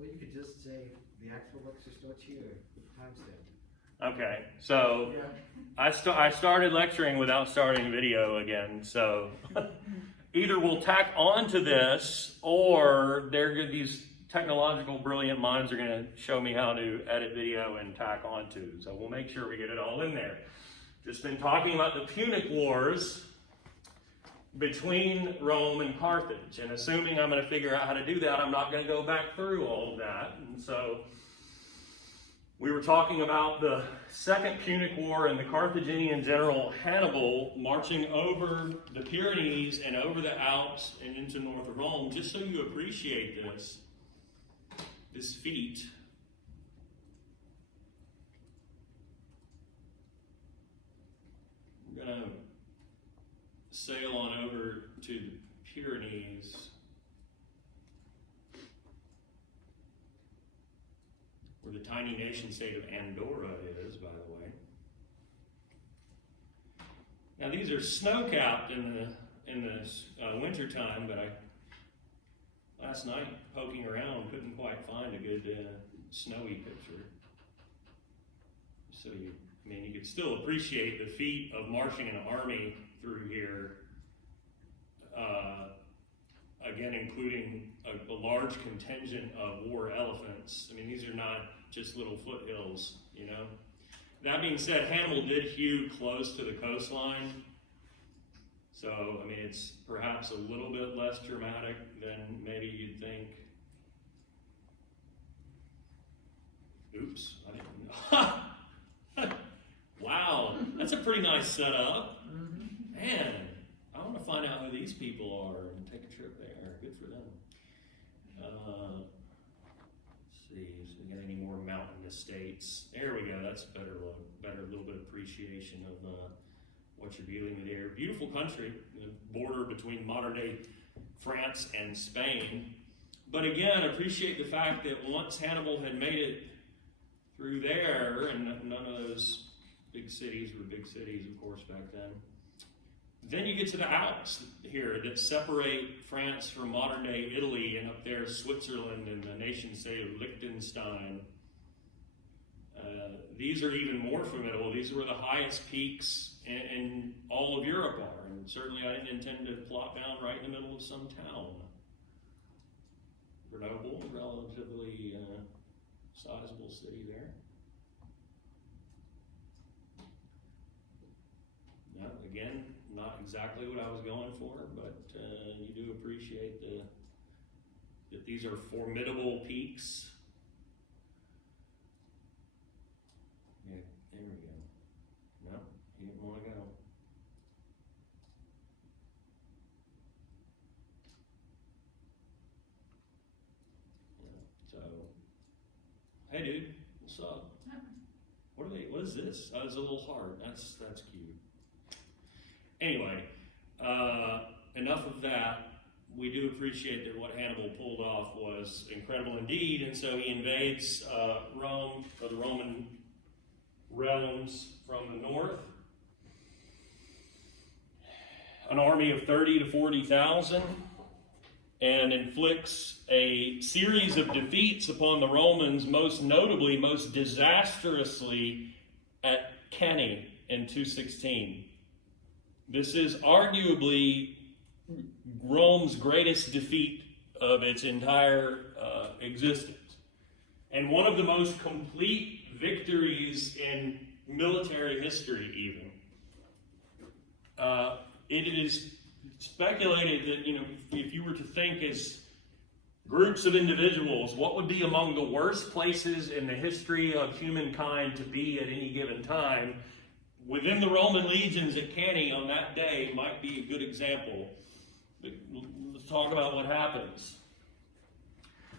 Well, you could just say the actual lecture starts here, timestamp. Okay, so I started lecturing without starting video again, so either we'll tack on to this, or these technological brilliant minds are going to show me how to edit video and tack on to. So we'll make sure we get it all in there. Just been talking about the Punic Wars between Rome and Carthage, and assuming I'm going to figure out how to do that, I'm not going to go back through all of that. And so we were talking about the Second Punic War and the Carthaginian general Hannibal marching over the Pyrenees and over the Alps and into north of Rome. Just so you appreciate this feat. We're going to sail on over to the Pyrenees. Where the tiny nation state of Andorra is, by the way. Now these are snow-capped in the wintertime, but last night poking around couldn't quite find a good snowy picture. So you could still appreciate the feat of marching an army through here. Again, including a large contingent of war elephants. I mean, these are not just little foothills, you know. That being said, Hannibal did hew close to the coastline. So, I mean, it's perhaps a little bit less dramatic than maybe you'd think. Oops, I didn't know. Wow, that's a pretty nice setup. Man, I want to find out who these people are and take a trip there. Good for them. Let's see if we got any more mountain estates. There we go. That's a better little bit of appreciation of what you're dealing with here. Beautiful country, the border between modern day France and Spain. But again, appreciate the fact that once Hannibal had made it through there, and none of those big cities were big cities, of course, back then. Then you get to the Alps here that separate France from modern day Italy, and up there Switzerland and the nation state of Liechtenstein. These are even more formidable. These were the highest peaks in all of Europe are, and certainly I didn't intend to plop down right in the middle of some town. Grenoble, relatively sizable city there. No, again, not exactly what I was going for, but you do appreciate that these are formidable peaks. Yeah, there we go. No, you didn't want to go. Yeah, so, hey dude, what's up? What is this? Oh, it's a little hard. That's cute. Anyway, enough of that. We do appreciate that what Hannibal pulled off was incredible indeed, and so he invades Rome, or the Roman realms from the north. An army of 30 to 40,000, and inflicts a series of defeats upon the Romans, most notably, most disastrously at Cannae in 216. This is arguably Rome's greatest defeat of its entire existence, and one of the most complete victories in military history even. It is speculated that, you know, if you were to think as groups of individuals, what would be among the worst places in the history of humankind to be at any given time, within the Roman legions at Cannae on that day might be a good example. But let's talk about what happens.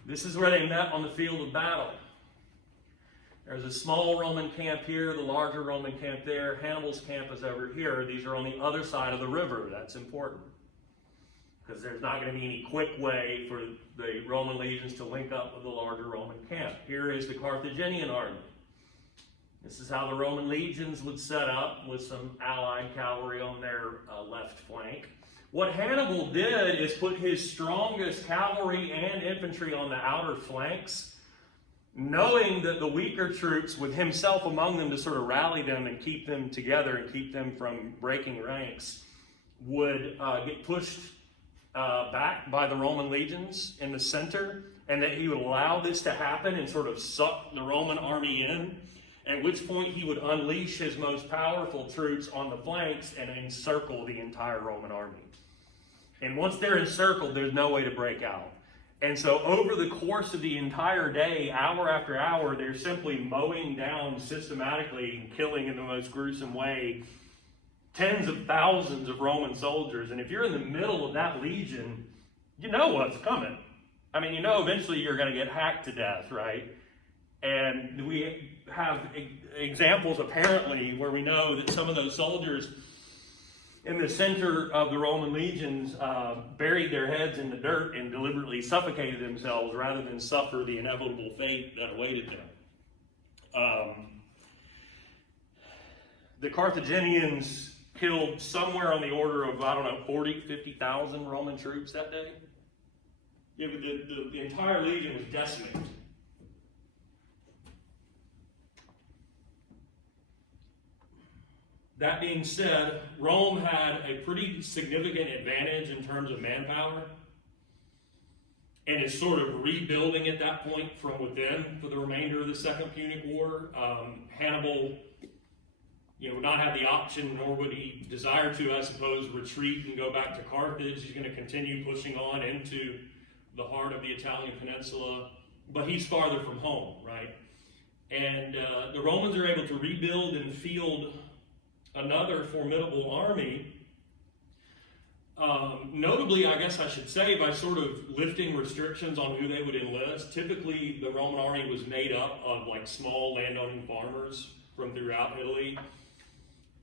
This is where they met on the field of battle. There's a small Roman camp here, the larger Roman camp there. Hannibal's camp is over here. These are on the other side of the river. That's important, because there's not going to be any quick way for the Roman legions to link up with the larger Roman camp. Here is the Carthaginian army. This is how the Roman legions would set up, with some allied cavalry on their left flank. What Hannibal did is put his strongest cavalry and infantry on the outer flanks, knowing that the weaker troops, with himself among them to sort of rally them and keep them together and keep them from breaking ranks, would get pushed back by the Roman legions in the center, and that he would allow this to happen and sort of suck the Roman army in, at which point he would unleash his most powerful troops on the flanks and encircle the entire Roman army. And once they're encircled, there's no way to break out. And so over the course of the entire day, hour after hour, they're simply mowing down systematically and killing in the most gruesome way tens of thousands of Roman soldiers. And if you're in the middle of that legion, you know what's coming. I mean, you know eventually you're going to get hacked to death, right? And we have examples apparently where we know that some of those soldiers in the center of the Roman legions buried their heads in the dirt and deliberately suffocated themselves rather than suffer the inevitable fate that awaited them. The Carthaginians killed somewhere on the order of, 50,000 Roman troops that day. Yeah, the entire legion was decimated. That being said, Rome had a pretty significant advantage in terms of manpower and is sort of rebuilding at that point from within for the remainder of the Second Punic War. Hannibal would not have the option, nor would he desire to, I suppose, retreat and go back to Carthage. He's going to continue pushing on into the heart of the Italian peninsula, but he's farther from home, right? And the Romans are able to rebuild and field another formidable army, notably, I guess I should say, by sort of lifting restrictions on who they would enlist. Typically, the Roman army was made up of like small landowning farmers from throughout Italy.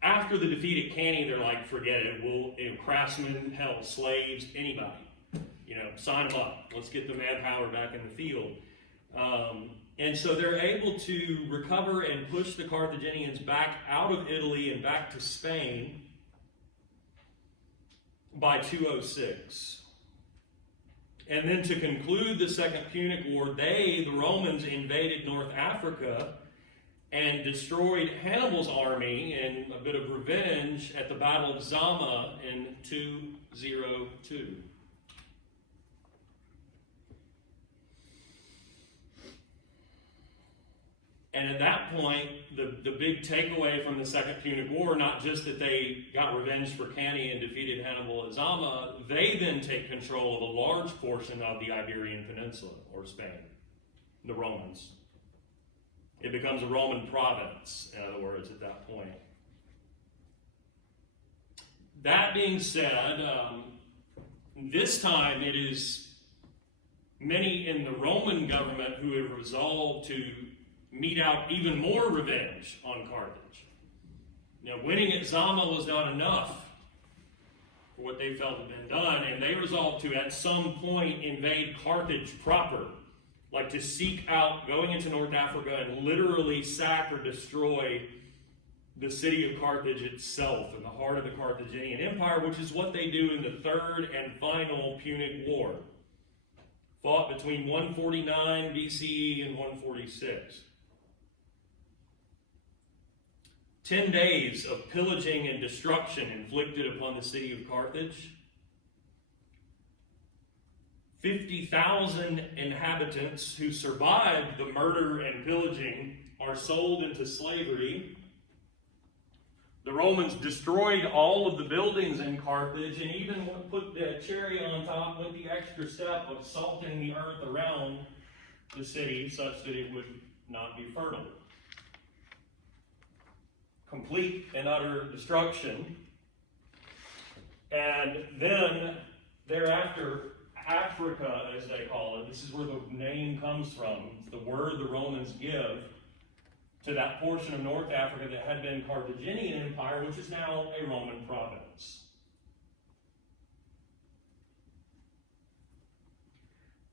After the defeat at Cannae, they're like, forget it. Craftsmen, hell, slaves, anybody. Sign them up. Let's get the manpower back in the field. And so they're able to recover and push the Carthaginians back out of Italy and back to Spain by 206. And then to conclude the Second Punic War, the Romans, invaded North Africa and destroyed Hannibal's army in a bit of revenge at the Battle of Zama in 202. And at that point, the big takeaway from the Second Punic War, not just that they got revenge for Cannae and defeated Hannibal at Zama, they then take control of a large portion of the Iberian Peninsula, or Spain, the Romans. It becomes a Roman province, in other words, at that point. That being said, this time it is many in the Roman government who have resolved to mete out even more revenge on Carthage. Winning at Zama was not enough for what they felt had been done, and they resolved to, at some point, invade Carthage proper, like to seek out going into North Africa and literally sack or destroy the city of Carthage itself in the heart of the Carthaginian Empire, which is what they do in the third and final Punic War, fought between 149 BCE and 146. 10 days of pillaging and destruction inflicted upon the city of Carthage. 50,000 inhabitants who survived the murder and pillaging are sold into slavery. The Romans destroyed all of the buildings in Carthage and even put the cherry on top, went the extra step of salting the earth around the city such that it would not be fertile. Complete and utter destruction. And then thereafter, Africa, as they call it, this is where the name comes from. It's the word the Romans give to that portion of North Africa that had been Carthaginian Empire, which is now a Roman province.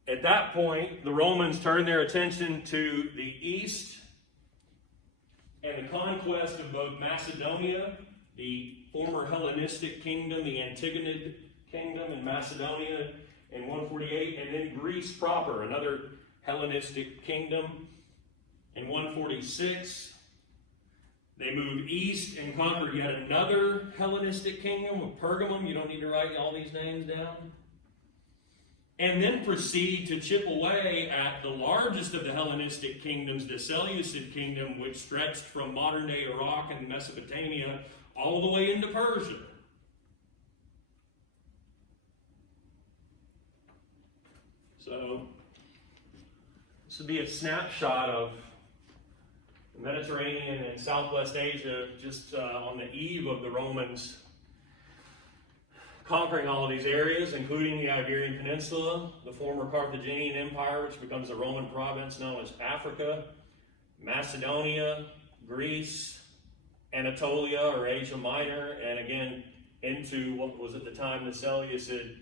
At that point, the Romans turned their attention to the east and the conquest of both Macedonia, the former Hellenistic kingdom, the Antigonid kingdom in Macedonia in 148, and then Greece proper, another Hellenistic kingdom in 146. They moved east and conquered yet another Hellenistic kingdom of Pergamum. You don't need to write all these names down. And then proceed to chip away at the largest of the Hellenistic kingdoms, the Seleucid kingdom, which stretched from modern-day Iraq and Mesopotamia all the way into Persia. So, this would be a snapshot of the Mediterranean and Southwest Asia just on the eve of the Romans conquering all of these areas, including the Iberian Peninsula, the former Carthaginian Empire, which becomes a Roman province known as Africa, Macedonia, Greece, Anatolia or Asia Minor, and again into what was at the time the Seleucid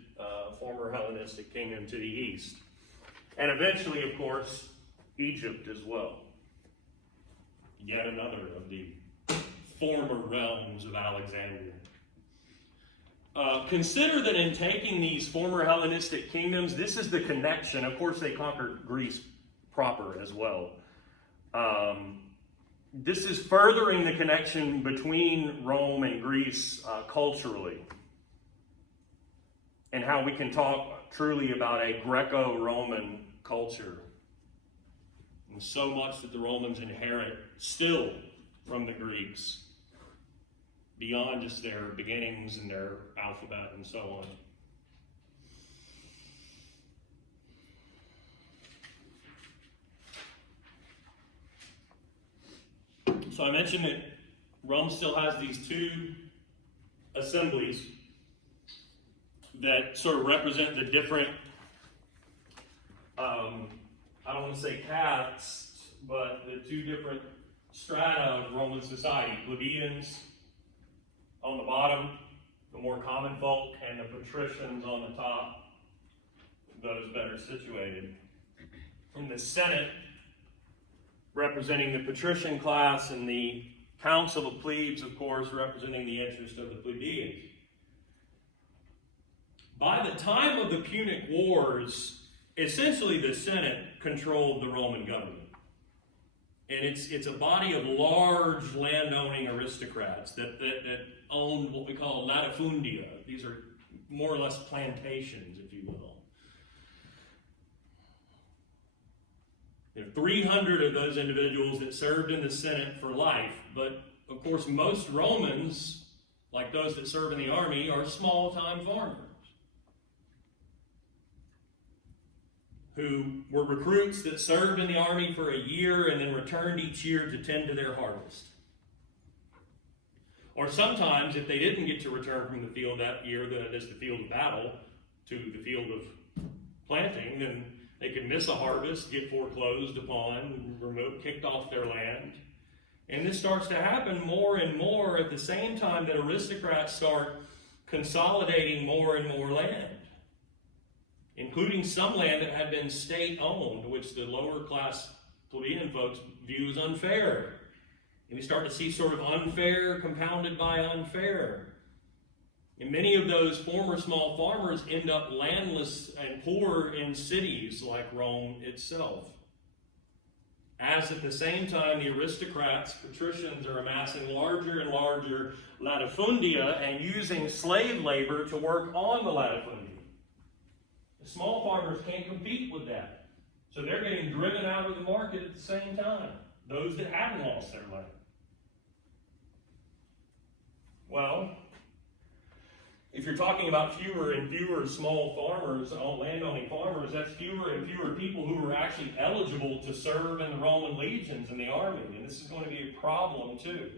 former Hellenistic kingdom to the east. And eventually, of course, Egypt as well. Yet another of the former realms of Alexandria. Consider that in taking these former Hellenistic kingdoms, this is the connection. Of course, they conquered Greece proper as well. This is furthering the connection between Rome and Greece culturally, and how we can talk truly about a Greco-Roman culture. And so much that the Romans inherit still from the Greeks, beyond just their beginnings and their alphabet and so on. So I mentioned that Rome still has these two assemblies that sort of represent the different, I don't want to say castes, but the two different strata of Roman society. Plebeians on the bottom, the more common folk, and the patricians on the top, those better situated. In the Senate, representing the patrician class, and the Council of Plebes, of course, representing the interest of the plebeians. By the time of the Punic Wars, essentially the Senate controlled the Roman government. And it's a body of large landowning aristocrats that owned what we call latifundia. These are more or less plantations, if you will. There are 300 of those individuals that served in the Senate for life, but of course most Romans, like those that serve in the army, are small-time farmers who were recruits that served in the army for a year and then returned each year to tend to their harvest. Or sometimes, if they didn't get to return from the field that year, that is the field of battle, to the field of planting, then they could miss a harvest, get foreclosed upon, removed, kicked off their land. And this starts to happen more and more at the same time that aristocrats start consolidating more and more land, including some land that had been state-owned, which the lower-class plebeian folks view as unfair. And we start to see sort of unfair compounded by unfair. And many of those former small farmers end up landless and poor in cities like Rome itself. As at the same time, the aristocrats, patricians, are amassing larger and larger latifundia and using slave labor to work on the latifundia. The small farmers can't compete with that. So they're getting driven out of the market at the same time. Those that haven't lost their money. Well, if you're talking about fewer and fewer small farmers, landowning farmers, that's fewer and fewer people who are actually eligible to serve in the Roman legions in the army. And this is going to be a problem too.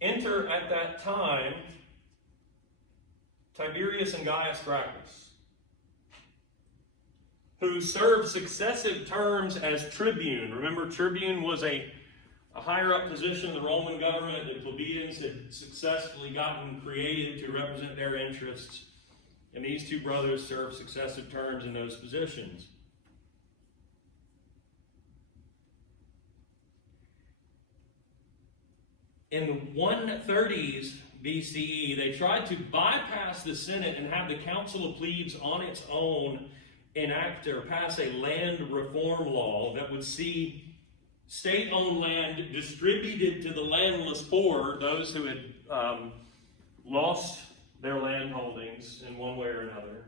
Enter at that time Tiberius and Gaius Gracchus, who served successive terms as tribune. Remember, tribune was a higher-up position in the Roman government that plebeians had successfully gotten created to represent their interests. And these two brothers served successive terms in those positions. In the 130s BCE, they tried to bypass the Senate and have the Council of Plebes on its own enact or pass a land reform law that would see state-owned land distributed to the landless poor, those who had lost their land holdings in one way or another,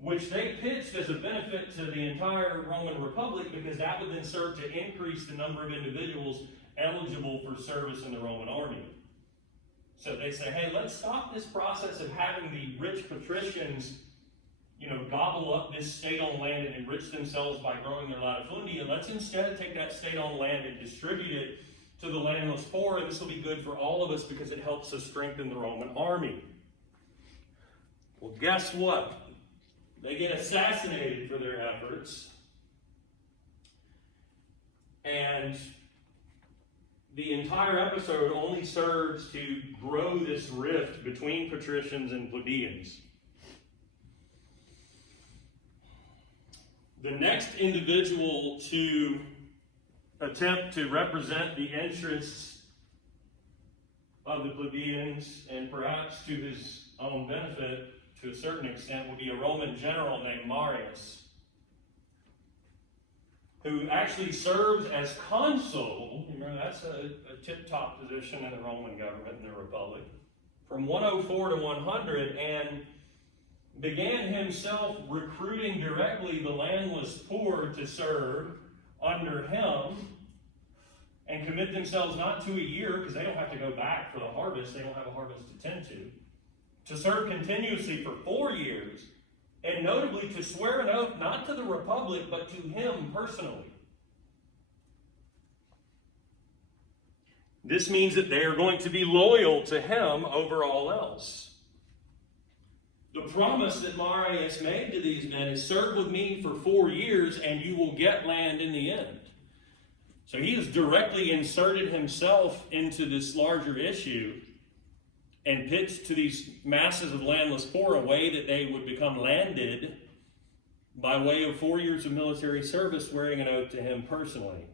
which they pitched as a benefit to the entire Roman Republic, because that would then serve to increase the number of individuals eligible for service in the Roman army. So they say, hey, let's stop this process of having the rich patricians, gobble up this state-owned land and enrich themselves by growing their latifundia. Let's instead take that state-owned land and distribute it to the landless poor, and this will be good for all of us because it helps us strengthen the Roman army. Well, guess what? They get assassinated for their efforts, and the entire episode only serves to grow this rift between patricians and plebeians. The next individual to attempt to represent the interests of the plebeians, and perhaps to his own benefit to a certain extent, would be a Roman general named Marius, who actually serves as consul. Remember, that's a tip-top position in the Roman government in the Republic, from 104 to 100, and began himself recruiting directly the landless poor to serve under him, and commit themselves not to a year, because they don't have to go back for the harvest, they don't have a harvest to tend to serve continuously for 4 years, and notably to swear an oath not to the Republic, but to him personally. This means that they are going to be loyal to him over all else. The promise that Marius made to these men is, serve with me for 4 years and you will get land in the end. So he has directly inserted himself into this larger issue and pitched to these masses of landless poor a way that they would become landed by way of 4 years of military service, swearing an oath to him personally.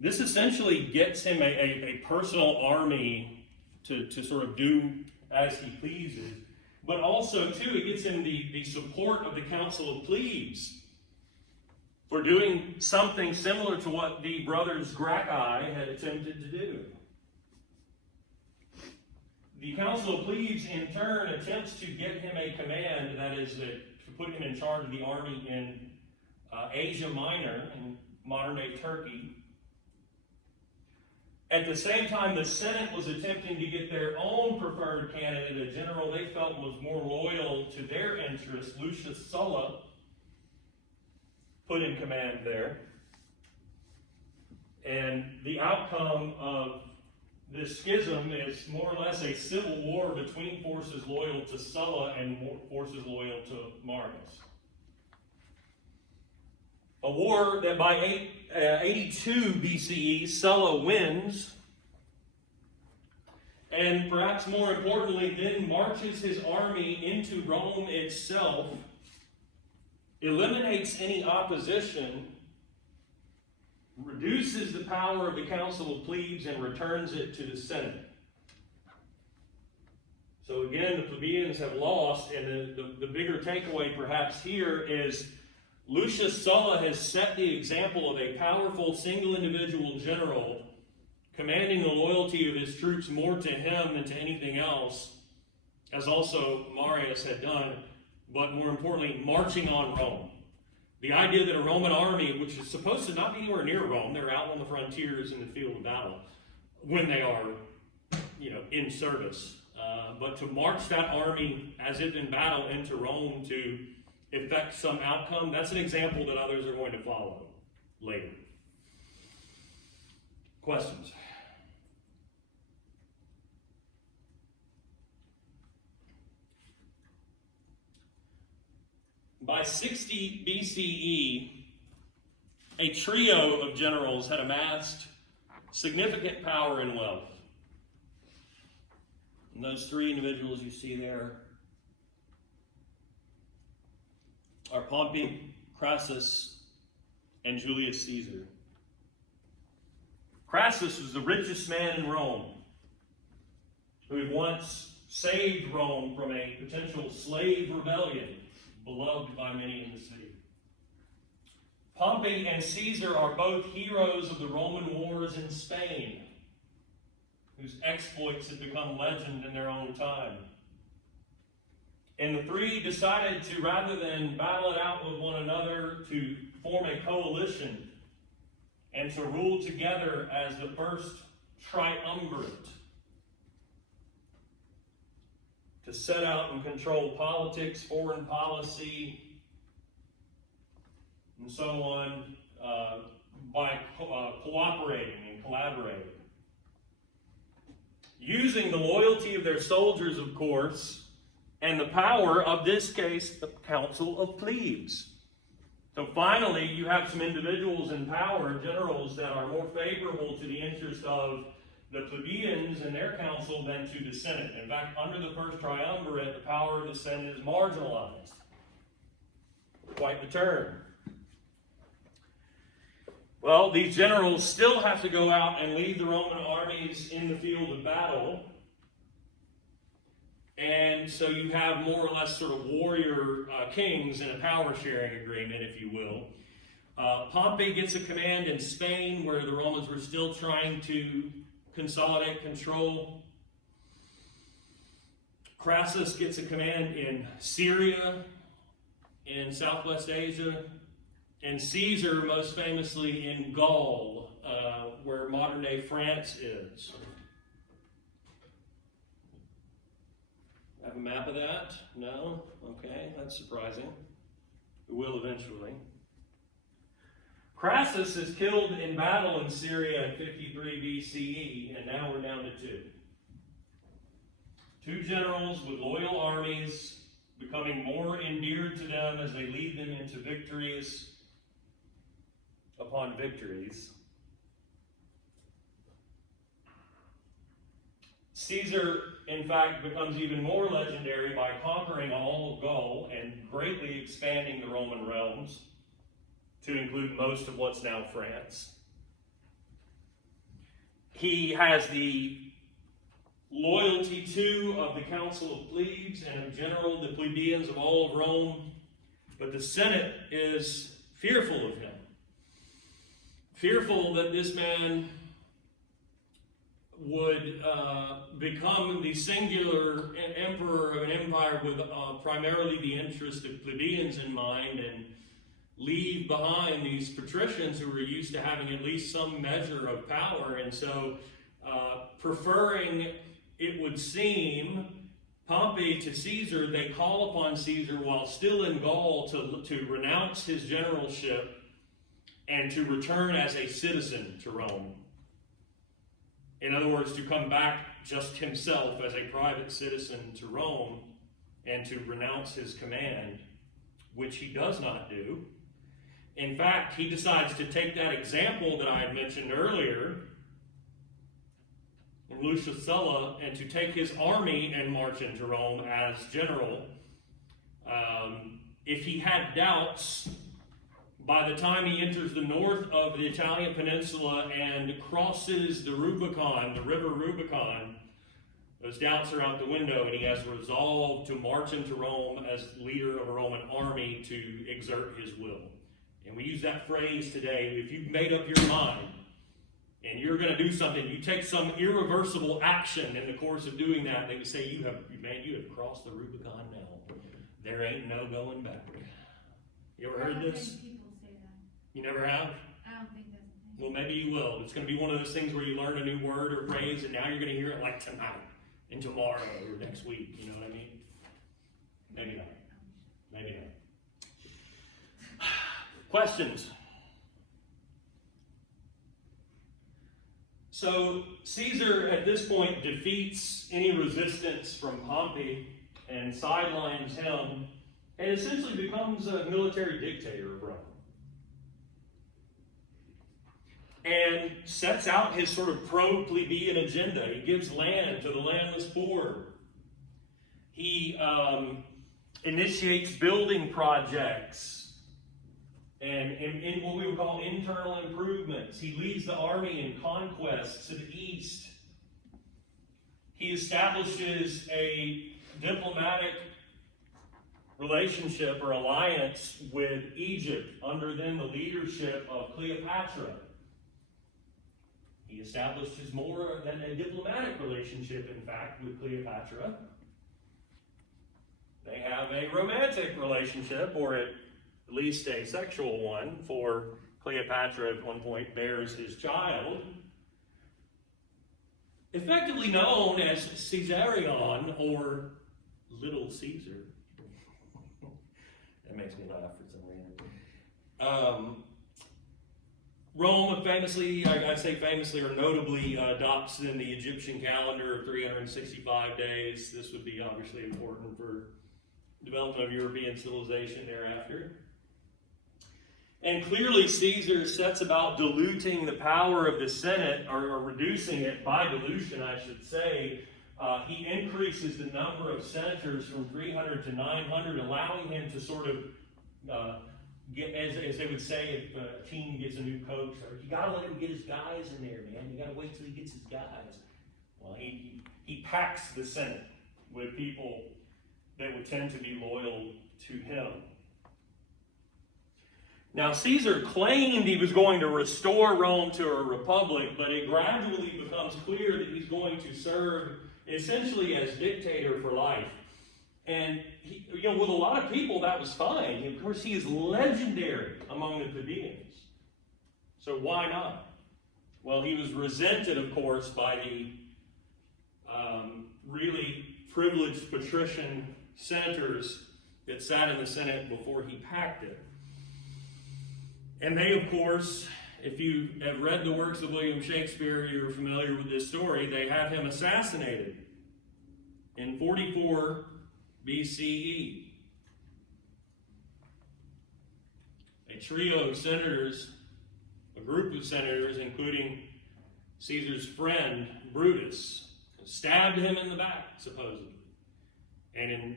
This essentially gets him a personal army to sort of do as he pleases. But also, too, it gets him the support of the Council of Plebes for doing something similar to what the brothers Gracchi had attempted to do. The Council of Plebes, in turn, attempts to get him a command, that is, to put him in charge of the army in Asia Minor, in modern-day Turkey. At the same time, the Senate was attempting to get their own preferred candidate, a general they felt was more loyal to their interests, Lucius Sulla, put in command there. And the outcome of this schism is more or less a civil war between forces loyal to Sulla and forces loyal to Marius. A war that by 82 BCE, Sulla wins, and perhaps more importantly, then marches his army into Rome itself, eliminates any opposition, reduces the power of the Council of Plebes, and returns it to the Senate. So again, the plebeians have lost, and the bigger takeaway perhaps here is Lucius Sulla has set the example of a powerful single individual general commanding the loyalty of his troops more to him than to anything else, as also Marius had done, but more importantly, marching on Rome. The idea that a Roman army, which is supposed to not be anywhere near Rome, they're out on the frontiers in the field of battle when they are, in service. But to march that army as if in battle into Rome to effect some outcome, that's an example that others are going to follow later. Questions? By 60 BCE, a trio of generals had amassed significant power and wealth. And those three individuals you see there are Pompey, Crassus, and Julius Caesar. Crassus was the richest man in Rome. who had once saved Rome from a potential slave rebellion, beloved by many in the city. Pompey and Caesar are both heroes of the Roman wars in Spain, whose exploits had become legend in their own time. And the three decided to, rather than battle it out with one another, to form a coalition and to rule together as the first triumvirate to set out and control politics, foreign policy, and so on, by cooperating and collaborating. Using the loyalty of their soldiers, of course, and the power of this case, the Council of Plebes. So finally, you have some individuals in power, generals, that are more favorable to the interest of the plebeians and their council than to the Senate. In fact, under the first triumvirate, the power of the Senate is marginalized. Quite the turn. Well, these generals still have to go out and lead the Roman armies in the field of battle. And so you have more or less sort of warrior kings in a power-sharing agreement, if you will. Pompey gets a command in Spain, where the Romans were still trying to consolidate control. Crassus gets a command in Syria, in Southwest Asia. And Caesar, most famously, in Gaul, where modern-day France is. Have a map of that? No? Okay, that's surprising. We will eventually. Crassus is killed in battle in Syria in 53 BCE, and now we're down to two. Two generals with loyal armies, becoming more endeared to them as they lead them into victories upon victories. Caesar, in fact, becomes even more legendary by conquering all of Gaul and greatly expanding the Roman realms to include most of what's now France. He has the loyalty, too, of the Council of Plebes and in general the plebeians of all of Rome, but the Senate is fearful of him. Fearful that this man would become the singular emperor of an empire with primarily the interest of plebeians in mind, and leave behind these patricians who were used to having at least some measure of power. And so preferring, it would seem, Pompey to Caesar, they call upon Caesar while still in Gaul to renounce his generalship and to return as a citizen to Rome. In other words, to come back just himself as a private citizen to Rome and to renounce his command, which he does not do. In fact, he decides to take that example that I had mentioned earlier in Lucius Sulla and to take his army and march into Rome as general. If he had doubts, by the time he enters the north of the Italian peninsula and crosses the Rubicon, the river Rubicon, those doubts are out the window, and he has resolved to march into Rome as leader of a Roman army to exert his will. And we use that phrase today: if you've made up your mind and you're going to do something, you take some irreversible action in the course of doing that, they would say, you have crossed the Rubicon now. There ain't no going back. You ever heard this? You never have? I don't think that's a thing. Well, maybe you will. It's going to be one of those things where you learn a new word or phrase, and now you're going to hear it like tonight and tomorrow or next week. You know what I mean? Maybe not. Maybe not. Questions? So Caesar, at this point, defeats any resistance from Pompey and sidelines him, and essentially becomes a military dictator of Rome. And sets out his sort of pro-plebeian agenda. He gives land to the landless poor. He initiates building projects and in what we would call internal improvements. He leads the army in conquests to the east. he establishes a diplomatic relationship or alliance with Egypt under then the leadership of Cleopatra. He establishes more than a diplomatic relationship, in fact, with Cleopatra. They have a romantic relationship, or at least a sexual one, for Cleopatra at one point bears his child, effectively known as Caesarion, or Little Caesar. That makes me laugh for some reason. Rome famously, I say famously or notably, adopts in the Egyptian calendar of 365 days. This would be obviously important for development of European civilization thereafter. And clearly Caesar sets about diluting the power of the Senate, or reducing it by dilution, I should say. He increases the number of senators from 300 to 900, allowing him to sort of get, as they would say if a team gets a new coach, or you got to let him get his guys in there, man. You got to wait till he gets his guys. Well, he packs the Senate with people that would tend to be loyal to him. Now, Caesar claimed he was going to restore Rome to a republic, but it gradually becomes clear that he's going to serve essentially as dictator for life. And, with a lot of people, that was fine. Of course, he is legendary among the plebeians. So why not? Well, he was resented, of course, by the really privileged patrician senators that sat in the Senate before he packed it. And they, of course, if you have read the works of William Shakespeare, you're familiar with this story, they have him assassinated in 44 BCE. A trio of senators, a group of senators, including Caesar's friend Brutus, stabbed him in the back, supposedly. And in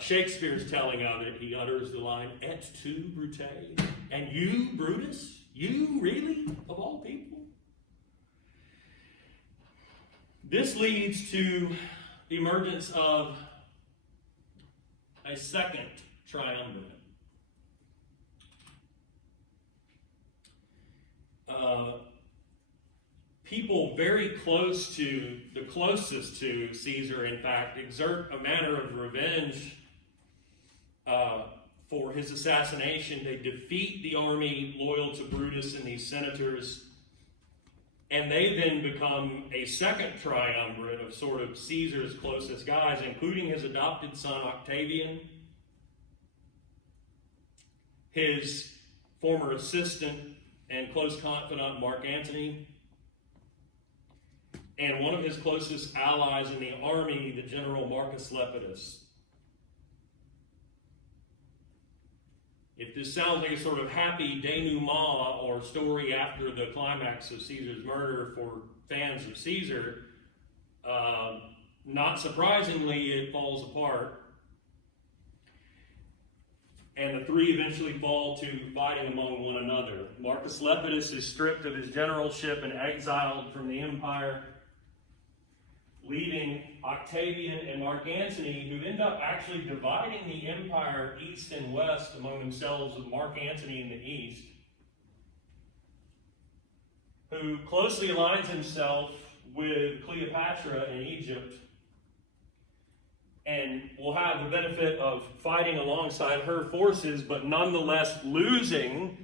Shakespeare's telling of it, he utters the line, "Et tu, Brute?" And you, Brutus? You, really? Of all people? This leads to the emergence of a second triumvirate. People very close to, the closest to Caesar, in fact, exert a manner of revenge for his assassination. They defeat the army loyal to Brutus and these senators, and they then become a second triumvirate of sort of Caesar's closest guys, including his adopted son Octavian, his former assistant and close confidant Mark Antony, and one of his closest allies in the army, the general Marcus Lepidus. If this sounds like a sort of happy denouement or story after the climax of Caesar's murder for fans of Caesar, not surprisingly, it falls apart. And the three eventually fall to fighting among one another. Marcus Lepidus is stripped of his generalship and exiled from the empire, leaving Octavian and Mark Antony, who end up actually dividing the empire east and west among themselves, with Mark Antony in the east, who closely aligns himself with Cleopatra in Egypt, and will have the benefit of fighting alongside her forces, but nonetheless losing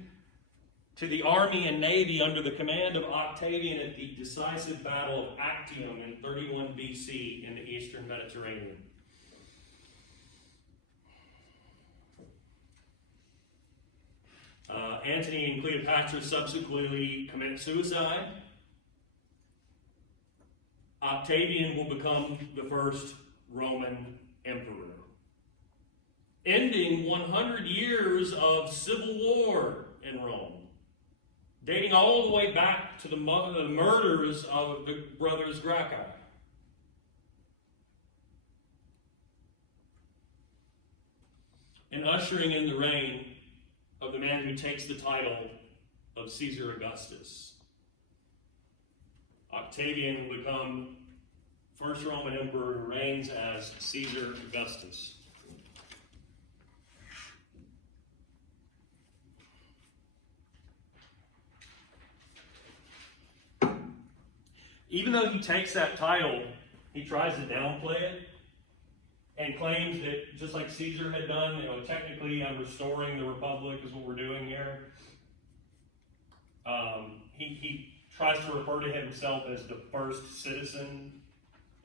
to the army and navy under the command of Octavian at the decisive Battle of Actium in 31 BC in the eastern Mediterranean. Antony and Cleopatra subsequently commit suicide. Octavian will become the first Roman emperor, ending 100 years of civil war in Rome, dating all the way back to the murders of the brothers Greco. And ushering in the reign of the man who takes the title of Caesar Augustus. Octavian will become first Roman emperor who reigns as Caesar Augustus. Even though he takes that title, he tries to downplay it and claims that just like Caesar had done, technically I'm restoring the republic is what we're doing here. He tries to refer to himself as the first citizen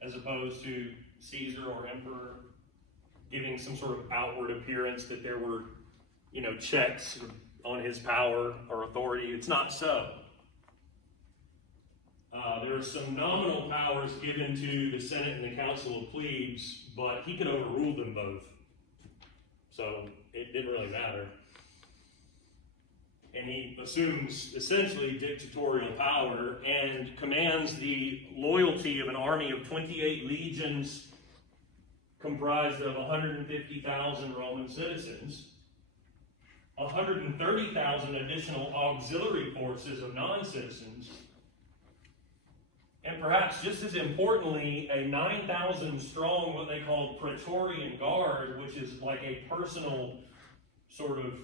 as opposed to Caesar or emperor, giving some sort of outward appearance that there were, checks on his power or authority. It's not so. There are some nominal powers given to the Senate and the Council of Plebes, but he could overrule them both. So it didn't really matter. And he assumes essentially dictatorial power and commands the loyalty of an army of 28 legions comprised of 150,000 Roman citizens, 130,000 additional auxiliary forces of non-citizens, and perhaps just as importantly, a 9,000 strong, what they call Praetorian Guard, which is like a personal sort of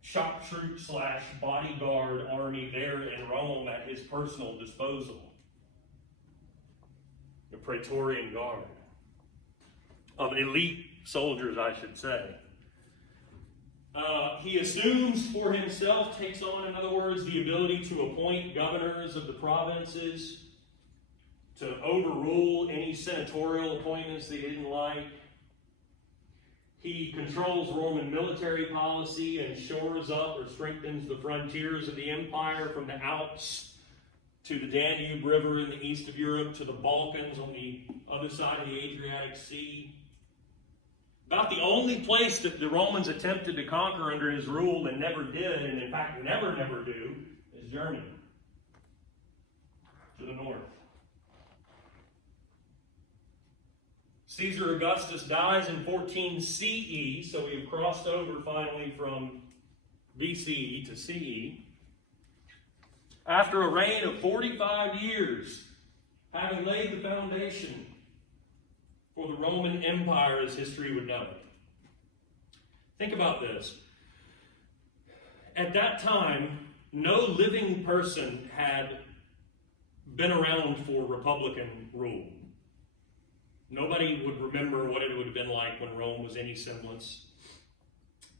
shock troop / bodyguard army there in Rome at his personal disposal. The Praetorian Guard. Of elite soldiers, I should say. He assumes for himself, takes on, in other words, the ability to appoint governors of the provinces, to overrule any senatorial appointments they didn't like. He controls Roman military policy and shores up or strengthens the frontiers of the empire from the Alps to the Danube River in the east of Europe to the Balkans on the other side of the Adriatic Sea. About the only place that the Romans attempted to conquer under his rule and never did, and in fact never do, is Germany, to the north. Caesar Augustus dies in 14 CE, so we've crossed over finally from BCE to CE. After a reign of 45 years, having laid the foundation for the Roman Empire as history would know it. Think about this. At that time, no living person had been around for Republican rule. Nobody would remember what it would have been like when Rome was any semblance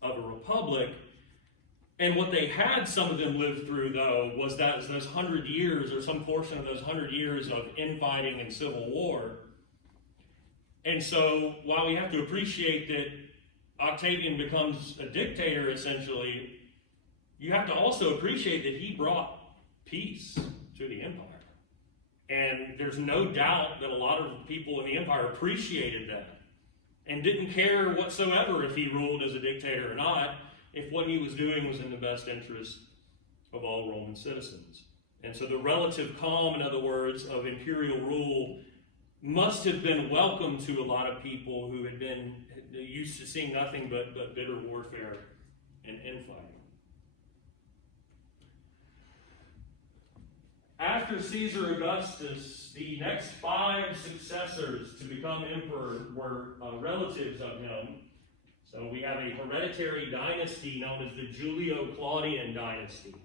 of a republic. And what they had, some of them lived through, though, was those 100 years, or some portion of those 100 years of infighting and civil war. And so, while we have to appreciate that Octavian becomes a dictator, essentially, you have to also appreciate that he brought peace to the empire. And there's no doubt that a lot of people in the empire appreciated that and didn't care whatsoever if he ruled as a dictator or not, if what he was doing was in the best interest of all Roman citizens. And so the relative calm, in other words, of imperial rule must have been welcome to a lot of people who had been used to seeing nothing but bitter warfare and infighting. After Caesar Augustus, the next 5 successors to become emperor were relatives of him. So we have a hereditary dynasty known as the Julio-Claudian dynasty.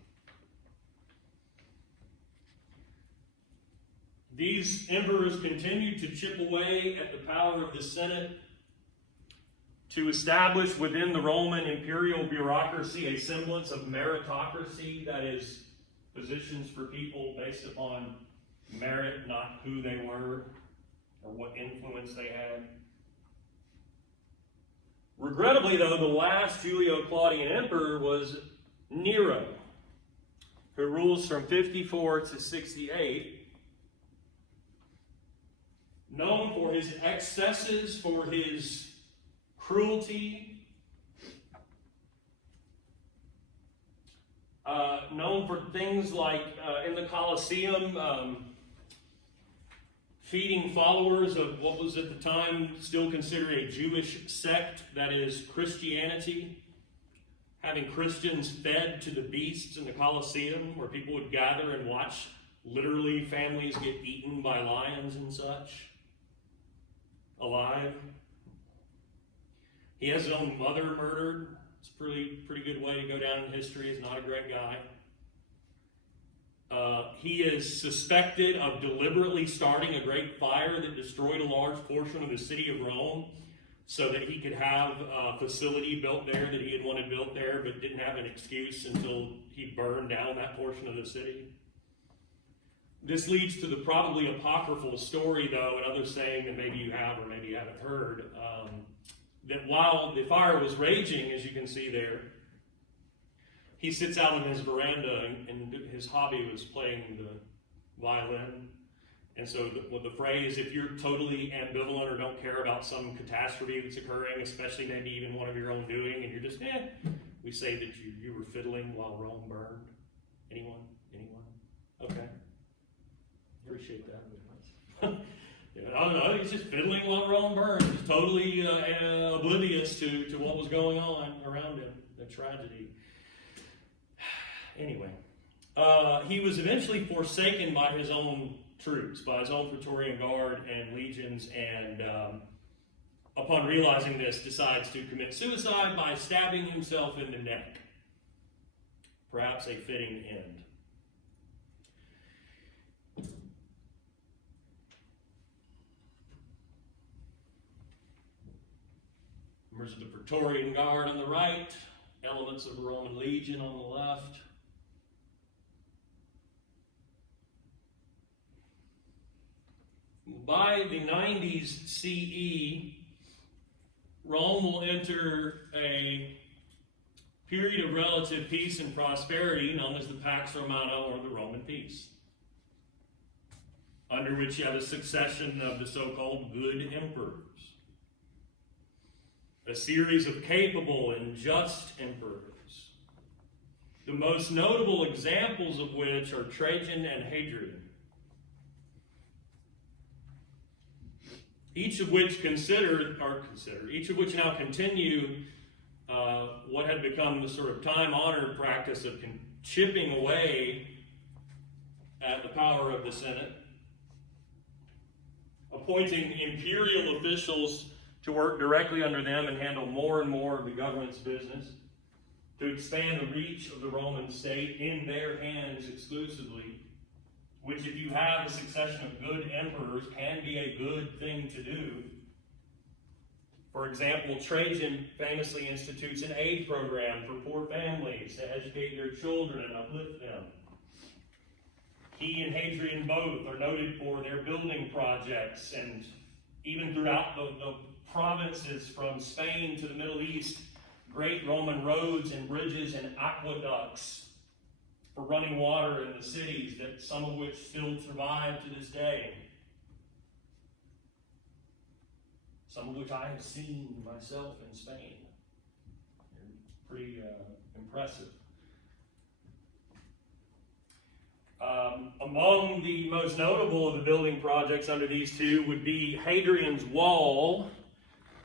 These emperors continued to chip away at the power of the Senate to establish within the Roman imperial bureaucracy a semblance of meritocracy, that is, positions for people based upon merit, not who they were or what influence they had. Regrettably, though, the last Julio-Claudian emperor was Nero, who rules from 54 to 68. Known for his excesses, for his cruelty, known for things like in the Colosseum, feeding followers of what was at the time still considered a Jewish sect, that is Christianity, having Christians fed to the beasts in the Colosseum, where people would gather and watch literally families get eaten by lions and such, alive. He has his own mother murdered. It's a pretty good way to go down in history. He's not a great guy. He is suspected of deliberately starting a great fire that destroyed a large portion of the city of Rome so that he could have a facility built there that he had wanted built there, but didn't have an excuse until he burned down that portion of the city. This leads to the probably apocryphal story, though, and others saying that maybe you have or maybe you haven't heard, that while the fire was raging, as you can see there, he sits out on his veranda, and his hobby was playing the violin. And so the phrase, if you're totally ambivalent or don't care about some catastrophe that's occurring, especially maybe even one of your own doing, and you're just, we say that you were fiddling while Rome burned. Anyone? Okay. Appreciate that. I don't know, he's just fiddling while Rome burned. He's totally oblivious to what was going on around him, the tragedy. Anyway, he was eventually forsaken by his own troops, by his own Praetorian Guard and legions, and upon realizing this, decides to commit suicide by stabbing himself in the neck. Perhaps a fitting end. Members of the Praetorian Guard on the right, elements of the Roman legion on the left. By the 90s CE, Rome will enter a period of relative peace and prosperity known as the Pax Romana, or the Roman peace, under which you have a succession of the so-called good emperors, a series of capable and just emperors, the most notable examples of which are Trajan and Hadrian. Each of which now continue what had become the sort of time-honored practice of chipping away at the power of the Senate, appointing imperial officials to work directly under them and handle more and more of the government's business, to expand the reach of the Roman state in their hands exclusively, which, if you have a succession of good emperors, can be a good thing to do. For example, Trajan famously institutes an aid program for poor families to educate their children and uplift them. He and Hadrian both are noted for their building projects, and even throughout the provinces from Spain to the Middle East, great Roman roads and bridges and aqueducts for running water in the cities, that some of which still survive to this day. Some of which I have seen myself in Spain. They're pretty impressive. Among the most notable of the building projects under these two would be Hadrian's Wall,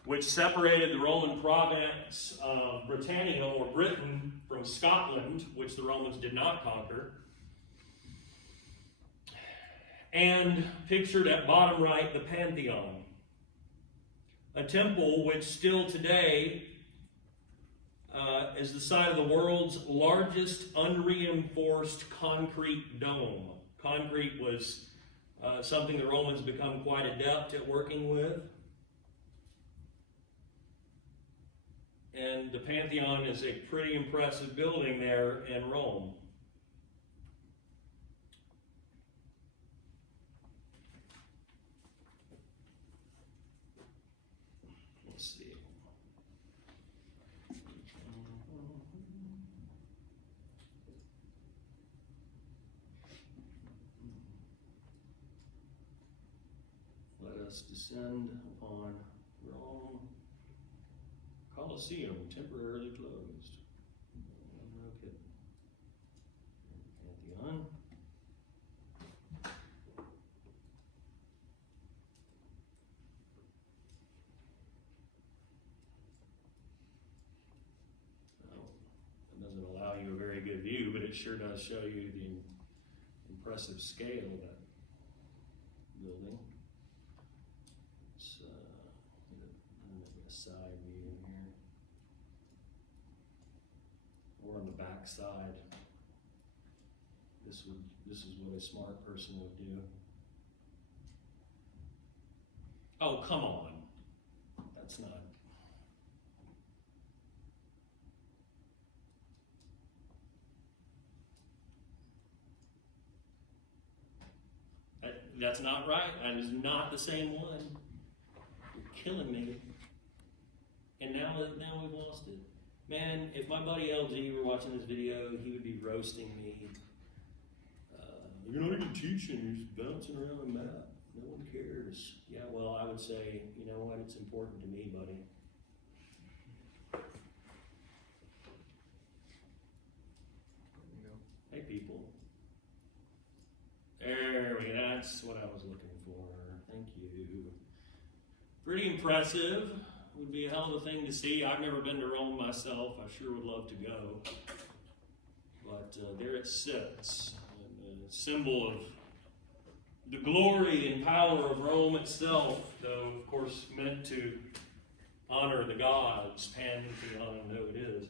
which separated the Roman province of Britannia, or Britain, from Scotland, which the Romans did not conquer. And pictured at bottom right, the Pantheon, a temple which still today is the site of the world's largest unreinforced concrete dome. Concrete was something the Romans become quite adept at working with. And the Pantheon is a pretty impressive building there in Rome. Let's see. Let us descend upon Rome. Colosseum temporarily closed. No kidding. Pantheon. Well, it doesn't allow you a very good view, but it sure does show you the impressive scale, that building. It's maybe a side view here. Or on the back side. This is what a smart person would do. Oh, come on. That's not. That's not right. That is not the same one. You're killing me. And now we've lost it. Man, if my buddy LG were watching this video, he would be roasting me. You're not even teaching, you're just bouncing around a map. No one cares. Yeah, well, I would say, you know what, it's important to me, buddy. There we go. Hey, people. There we go. That's what I was looking for. Thank you. Pretty impressive. Would be a hell of a thing to see. I've never been to Rome myself. I sure would love to go. But there it sits. A symbol of the glory and power of Rome itself, though, of course, meant to honor the gods. Pantheon, no, it is.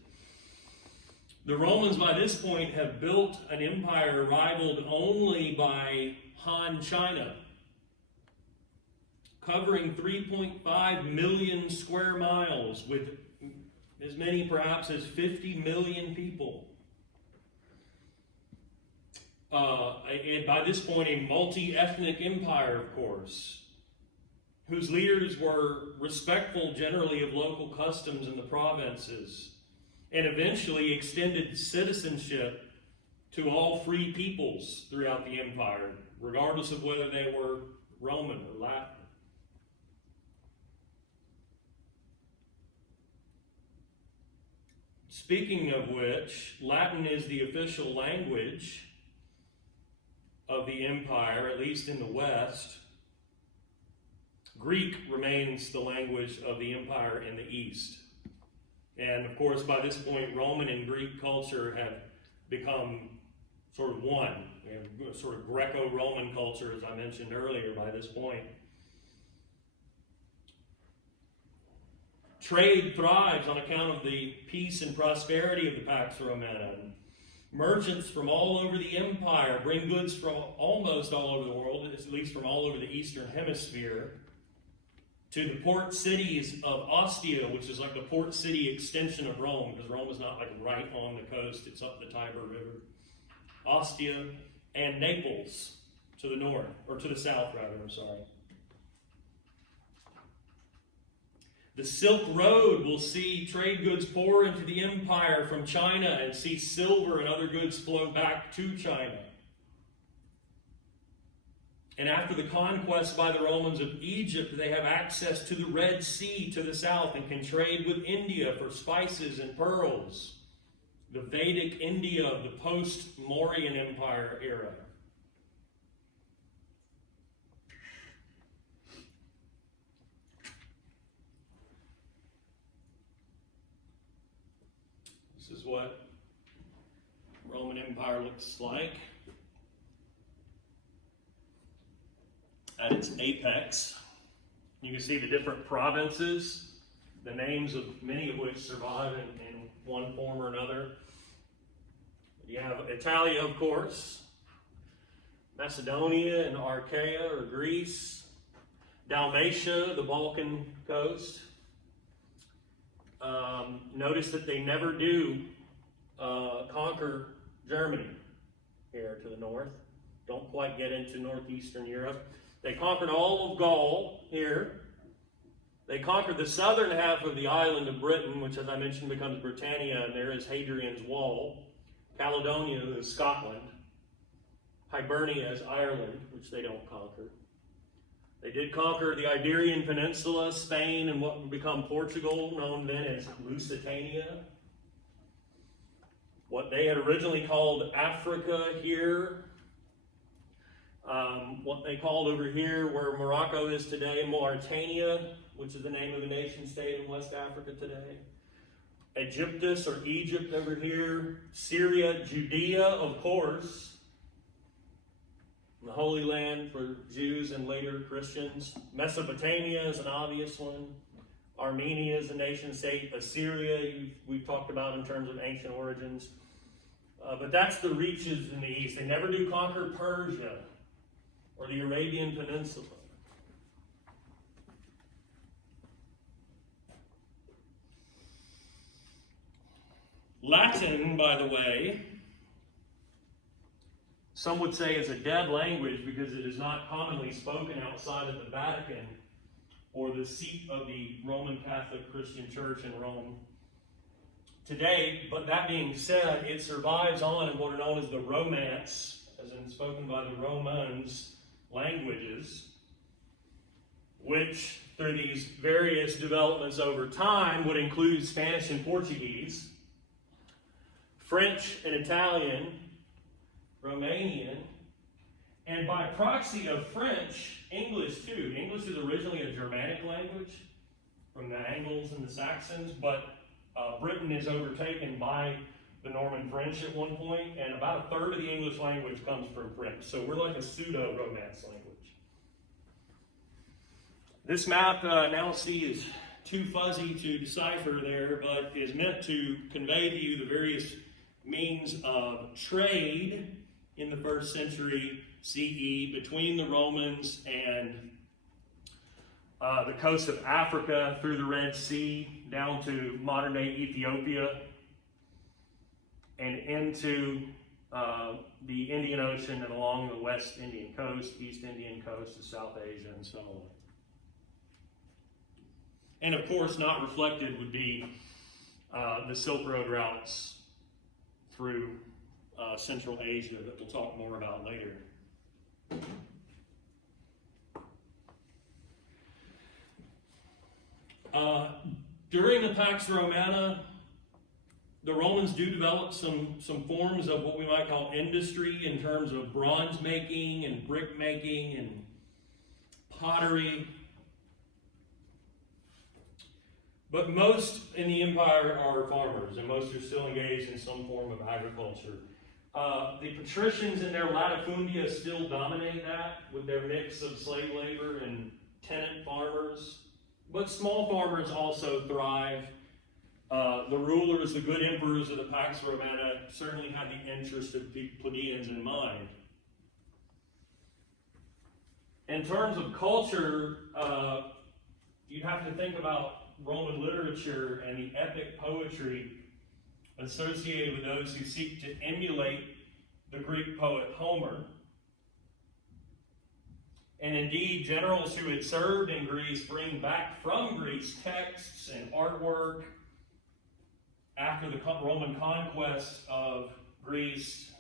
The Romans, by this point, have built an empire rivaled only by Han China, covering 3.5 million square miles with as many, perhaps, as 50 million people. And by this point, a multi-ethnic empire, of course, whose leaders were respectful generally of local customs in the provinces, and eventually extended citizenship to all free peoples throughout the empire, regardless of whether they were Roman or Latin. Speaking of which, Latin is the official language of the empire, at least in the West. Greek remains the language of the empire in the East. And of course, by this point, Roman and Greek culture have become sort of one. We have sort of Greco-Roman culture, as I mentioned earlier, by this point. Trade thrives on account of the peace and prosperity of the Pax Romana. Merchants from all over the empire bring goods from almost all over the world, at least from all over the Eastern Hemisphere, to the port cities of Ostia, which is like the port city extension of Rome, because Rome is not like right on the coast, it's up the Tiber River. Ostia and Naples to the north, or to the south rather, I'm sorry. The Silk Road will see trade goods pour into the empire from China and see silver and other goods flow back to China. And after the conquest by the Romans of Egypt, they have access to the Red Sea to the south and can trade with India for spices and pearls. The Vedic India of the post-Mauryan Empire era. This is what Roman Empire looks like at its apex. You can see the different provinces, the names of many of which survive in one form or another. You have Italia, of course, Macedonia and Achaia or Greece, Dalmatia, the Balkan coast. Notice that they never do conquer Germany here to the north. Don't quite get into northeastern Europe. They conquered all of Gaul here. They conquered the southern half of the island of Britain, which, as I mentioned, becomes Britannia, and there is Hadrian's Wall. Caledonia is Scotland. Hibernia is Ireland, which they don't conquer. They did conquer the Iberian Peninsula, Spain, and what would become Portugal, known then as Lusitania. What they had originally called Africa here. What they called over here, where Morocco is today, Mauritania, which is the name of the nation state in West Africa today. Egyptus, or Egypt over here. Syria, Judea, of course. the Holy Land for Jews and later Christians. Mesopotamia is an obvious one. Armenia is a nation state. Assyria, we've talked about in terms of ancient origins. But that's the reaches in the east. They never do conquer Persia or the Arabian Peninsula. Latin, by the way, some would say is a dead language because it is not commonly spoken outside of the Vatican or the seat of the Roman Catholic Christian Church in Rome today. But that being said, it survives on in what are known as the Romance, as in spoken by the Romans, languages, which through these various developments over time would include Spanish and Portuguese, French and Italian, Romanian, and by proxy of French, English too. English is originally a Germanic language from the Angles and the Saxons, but Britain is overtaken by the Norman French at one point, and about a third of the English language comes from French. So we're like a pseudo-Romance language. This map now see is too fuzzy to decipher there, but is meant to convey to you the various means of trade in the 1st century CE between the Romans and the coast of Africa through the Red Sea down to modern-day Ethiopia and into the Indian Ocean and along the West Indian coast, East Indian coast to South Asia and so on. And of course, not reflected would be the Silk Road routes through Central Asia that we'll talk more about later. During the Pax Romana, the Romans do develop some forms of what we might call industry in terms of bronze making and brick making and pottery. But most in the empire are farmers, and most are still engaged in some form of agriculture. The patricians in their latifundia still dominate that with their mix of slave labor and tenant farmers. But small farmers also thrive. The rulers, the good emperors of the Pax Romana, certainly had the interest of the plebeians in mind. In terms of culture, you have to think about Roman literature and the epic poetry associated with those who seek to emulate the Greek poet Homer. And indeed, generals who had served in Greece bring back from Greece texts and artwork after the Roman conquest of Greece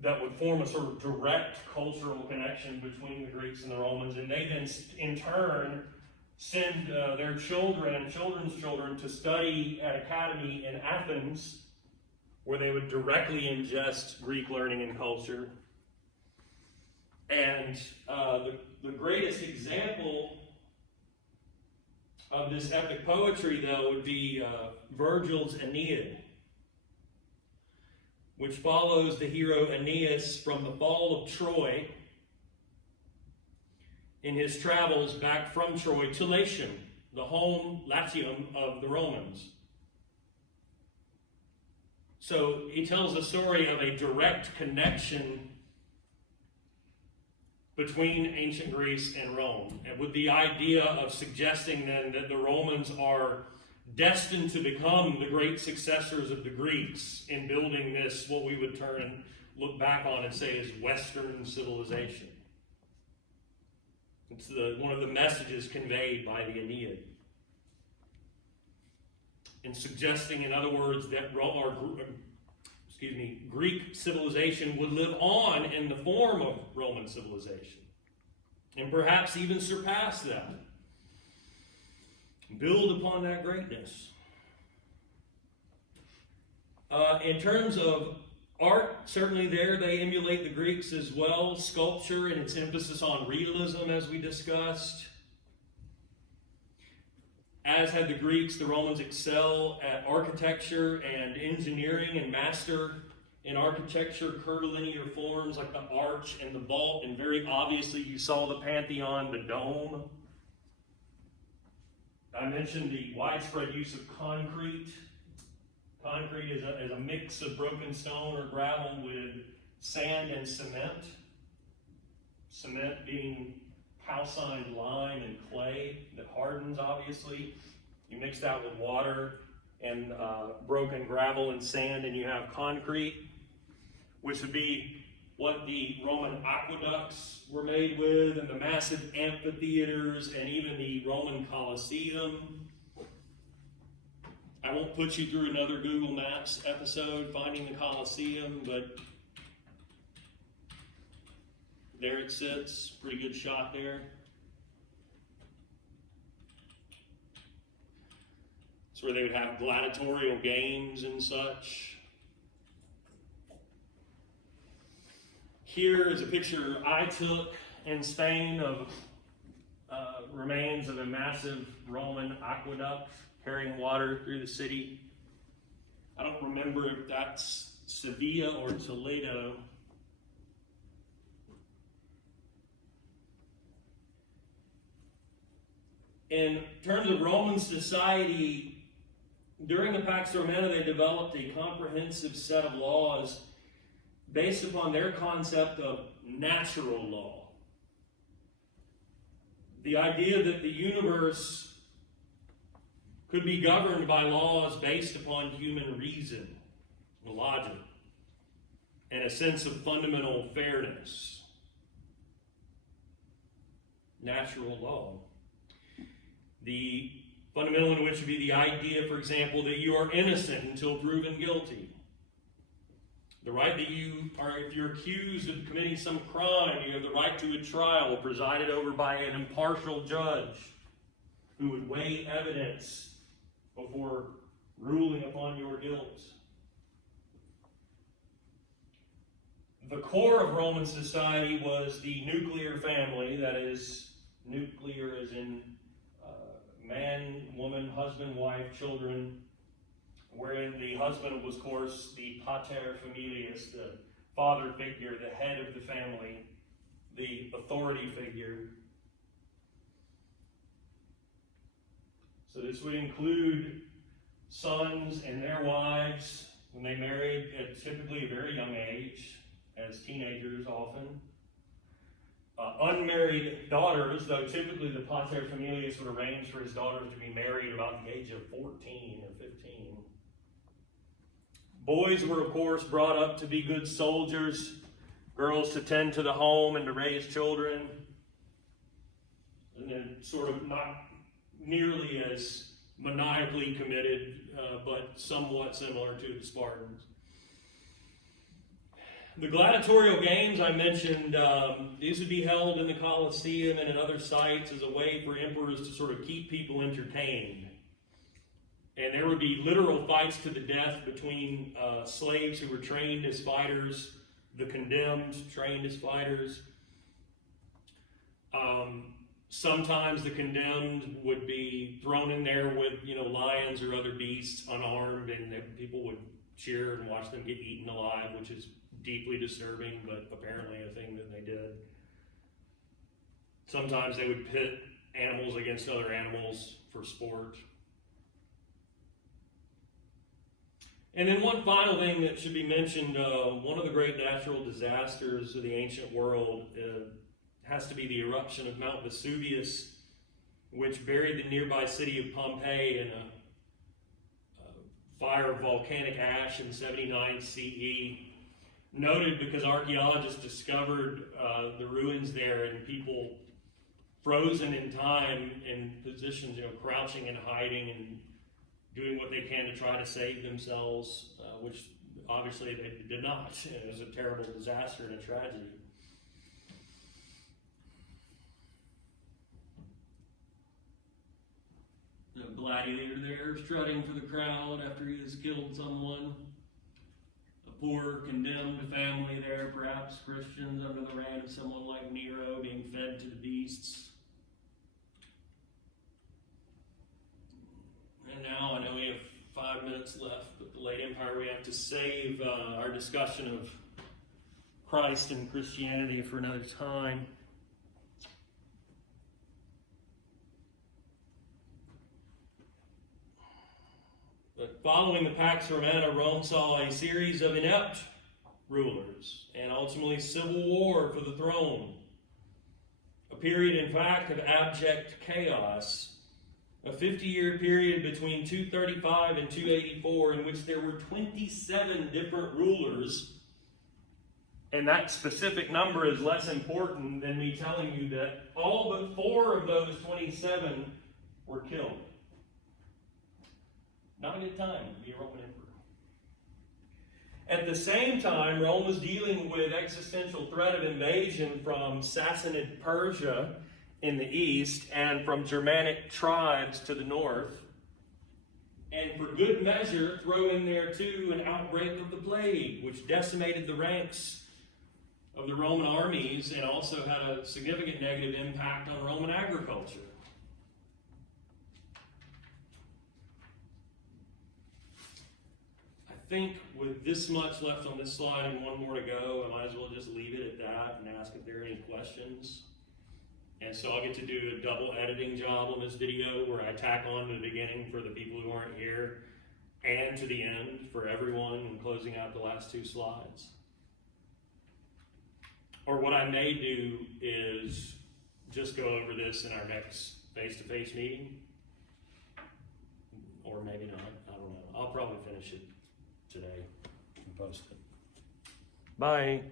that would form a sort of direct cultural connection between the Greeks and the Romans. And they then, in turn, send their children and children's children to study at academy in Athens, where they would directly ingest Greek learning and culture. And the greatest example of this epic poetry, though, would be Virgil's Aeneid, which follows the hero Aeneas from the fall of Troy in his travels back from Troy to Latium, the home, Latium, of the Romans. So he tells the story of a direct connection between ancient Greece and Rome, and with the idea of suggesting then that the Romans are destined to become the great successors of the Greeks in building this, what we would turn and look back on and say is Western civilization. It's one of the messages conveyed by the Aeneid. In suggesting, in other words, that Greek civilization would live on in the form of Roman civilization, and perhaps even surpass that. Build upon that greatness. In terms of art, certainly there they emulate the Greeks as well. Sculpture and its emphasis on realism, as we discussed. As had the Greeks, the Romans excel at architecture and engineering and master in architecture, curvilinear forms like the arch and the vault, and very obviously you saw the Pantheon, the dome. I mentioned the widespread use of concrete. Concrete is a mix of broken stone or gravel with sand and cement. Cement being calcined lime and clay that hardens, obviously. You mix that with water and broken gravel and sand, and you have concrete, which would be what the Roman aqueducts were made with, and the massive amphitheaters, and even the Roman Colosseum. I won't put you through another Google Maps episode finding the Colosseum, but there it sits. Pretty good shot there. It's where they would have gladiatorial games and such. Here is a picture I took in Spain of remains of a massive Roman aqueduct carrying water through the city. I don't remember if that's Sevilla or Toledo. In terms of Roman society, during the Pax Romana, they developed a comprehensive set of laws based upon their concept of natural law. The idea that the universe could be governed by laws based upon human reason, logic, and a sense of fundamental fairness. Natural law. The fundamental in which would be the idea, for example, that you are innocent until proven guilty. The right that if you're accused of committing some crime, you have the right to a trial presided over by an impartial judge who would weigh evidence before ruling upon your guilt. The core of Roman society was the nuclear family, that is, nuclear as in man, woman, husband, wife, children, wherein the husband was, of course, the pater familias, the father figure, the head of the family, the authority figure. So this would include sons and their wives when they married at typically a very young age, as teenagers often. Unmarried daughters, though typically the pater familias would arrange for his daughters to be married about the age of 14 or 15. Boys were, of course, brought up to be good soldiers, girls to tend to the home and to raise children, and then sort of not nearly as maniacally committed, but somewhat similar to the Spartans. The gladiatorial games I mentioned, these would be held in the Colosseum and at other sites as a way for emperors to sort of keep people entertained. And there would be literal fights to the death between slaves who were trained as fighters, the condemned trained as fighters. Sometimes the condemned would be thrown in there with, lions or other beasts unarmed, and people would cheer and watch them get eaten alive, which is deeply disturbing, but apparently a thing that they did. Sometimes they would pit animals against other animals for sport. And then one final thing that should be mentioned, one of the great natural disasters of the ancient world has to be the eruption of Mount Vesuvius, which buried the nearby city of Pompeii in a fire of volcanic ash in 79 CE. Noted because archaeologists discovered the ruins there and people frozen in time in positions, crouching and hiding and doing what they can to try to save themselves, which obviously they did not. It was a terrible disaster and a tragedy. The gladiator there strutting for the crowd after he has killed someone. A poor, condemned family there, perhaps Christians under the reign of someone like Nero being fed to the beasts. And now I know we have 5 minutes left, but the late empire, we have to save our discussion of Christ and Christianity for another time. But following the Pax Romana, Rome saw a series of inept rulers and ultimately civil war for the throne. A period, in fact, of abject chaos. A 50-year period between 235 and 284 in which there were 27 different rulers. And that specific number is less important than me telling you that all but 4 of those 27 were killed. Not a good time to be a Roman emperor. At the same time, Rome was dealing with existential threat of invasion from Sassanid Persia in the east and from Germanic tribes to the north. And for good measure, throw in there too an outbreak of the plague, which decimated the ranks of the Roman armies and also had a significant negative impact on Roman agriculture. I think with this much left on this slide and one more to go, I might as well just leave it at that and ask if there are any questions. And so I'll get to do a double editing job on this video where I tack on to the beginning for the people who aren't here and to the end for everyone and closing out the last 2 slides. Or what I may do is just go over this in our next face-to-face meeting. Or maybe not, I don't know. I'll probably finish it today and post it. Bye.